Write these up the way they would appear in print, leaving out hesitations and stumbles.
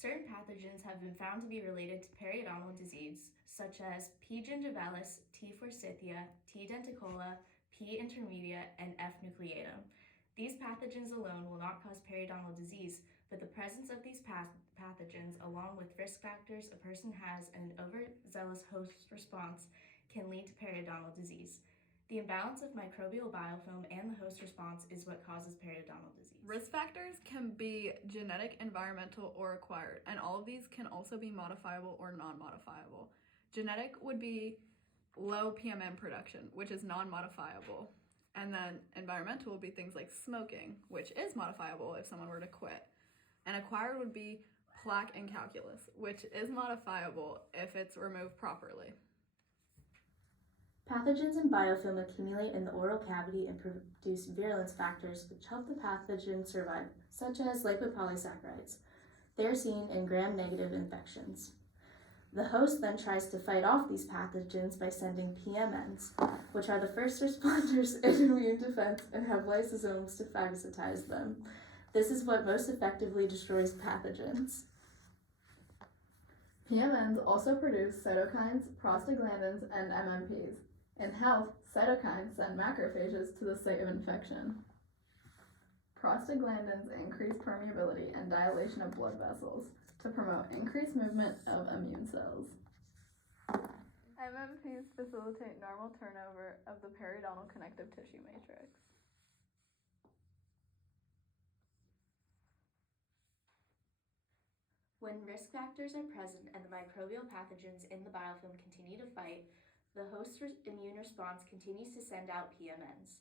Certain pathogens have been found to be related to periodontal disease, such as P. gingivalis, T. forsythia, T. denticola, P. intermedia, and F. nucleatum. These pathogens alone will not cause periodontal disease, but the presence of these pathogens, along with risk factors a person has and an overzealous host response, can lead to periodontal disease. The imbalance of microbial biofilm and the host response is what causes periodontal disease. Risk factors can be genetic, environmental, or acquired, and all of these can also be modifiable or non-modifiable. Genetic would be low PMM production, which is non-modifiable. And then environmental would be things like smoking, which is modifiable if someone were to quit. And acquired would be plaque and calculus, which is modifiable if it's removed properly. Pathogens and biofilm accumulate in the oral cavity and produce virulence factors which help the pathogen survive, such as lipopolysaccharides. They are seen in gram-negative infections. The host then tries to fight off these pathogens by sending PMNs, which are the first responders in immune defense and have lysosomes to phagocytize them. This is what most effectively destroys pathogens. PMNs also produce cytokines, prostaglandins, and MMPs. In health, cytokines send macrophages to the site of infection. Prostaglandins increase permeability and dilation of blood vessels to promote increased movement of immune cells. MMPs facilitate normal turnover of the periodontal connective tissue matrix. When risk factors are present and the microbial pathogens in the biofilm continue to fight, the host's immune response continues to send out PMNs.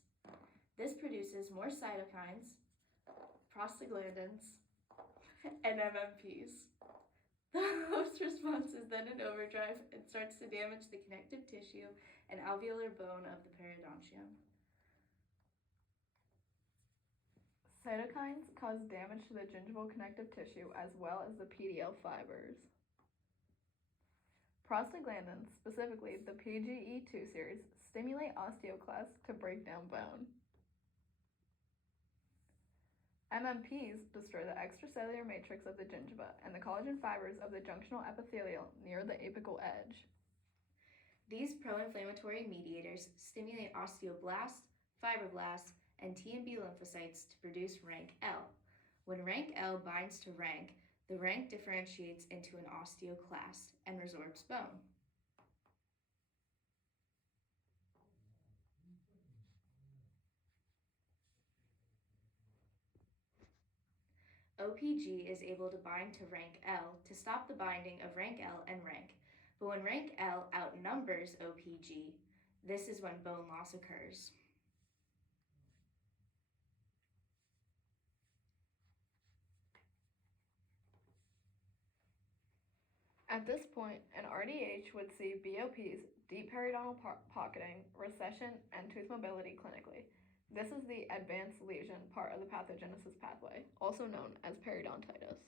This produces more cytokines, prostaglandins, and MMPs. The host response is then in overdrive and starts to damage the connective tissue and alveolar bone of the periodontium. Cytokines cause damage to the gingival connective tissue as well as the PDL fibers. Prostaglandins, specifically the PGE2 series, stimulate osteoclasts to break down bone. MMPs destroy the extracellular matrix of the gingiva and the collagen fibers of the junctional epithelial near the apical edge. These pro-inflammatory mediators stimulate osteoblasts, fibroblasts, and T and B lymphocytes to produce rank L. When rank L binds to rank, the rank differentiates into an osteoclast and resorbs bone. OPG is able to bind to rank L to stop the binding of rank L and rank, but when rank L outnumbers OPG, this is when bone loss occurs. At this point, an RDH would see BOPs, deep periodontal pocketing, recession, and tooth mobility clinically. This is the advanced lesion part of the pathogenesis pathway, also known as periodontitis.